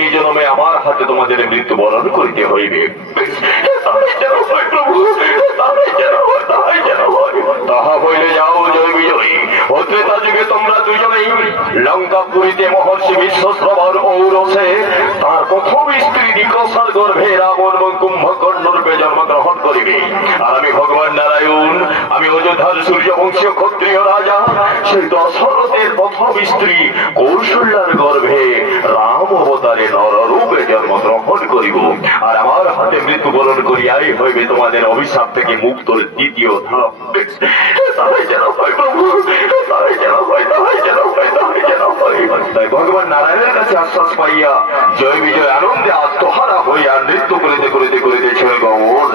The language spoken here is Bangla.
তিনি জন্মে আমার হাতে তোমাদের মৃত্যুবরণ করিতে হইবে। তাহা হইলে যাও জয় বিজয়ী। ত্রেতা যুগে তোমরা দুজনেই লঙ্কাপুরীতে মহর্ষি বিশ্বশ্রবণ ঔরসে তার প্রথম স্ত্রী নিকষার গর্ভে রাবণ এবং কুম্ভকর্ণ রূপে জন্মগ্রহণ করিবে। আর আমি ভগবান নারায়ণ, আমি অযোধ্যার সূর্যবংশীয় ক্ষত্রিয় রাজা সেই দশরথের প্রথম স্ত্রী কৌশল্যার গর্ভে রাম অবতারে নররূপে জন্মগ্রহণ করিব। আর আমার হাতে মৃত্যুবরণ করিয়াই হইবে তোমাদের অভিশাপ থেকে মুক্তর দ্বিতীয় ধাপ। তাই ভগবান নারায়ণের কাছে আশ্বাস পাইয়া জয় বিজয় আনন্দে আত্মহারা হইয়া নৃত্য করিতে করিতে করিতেছিল গমন।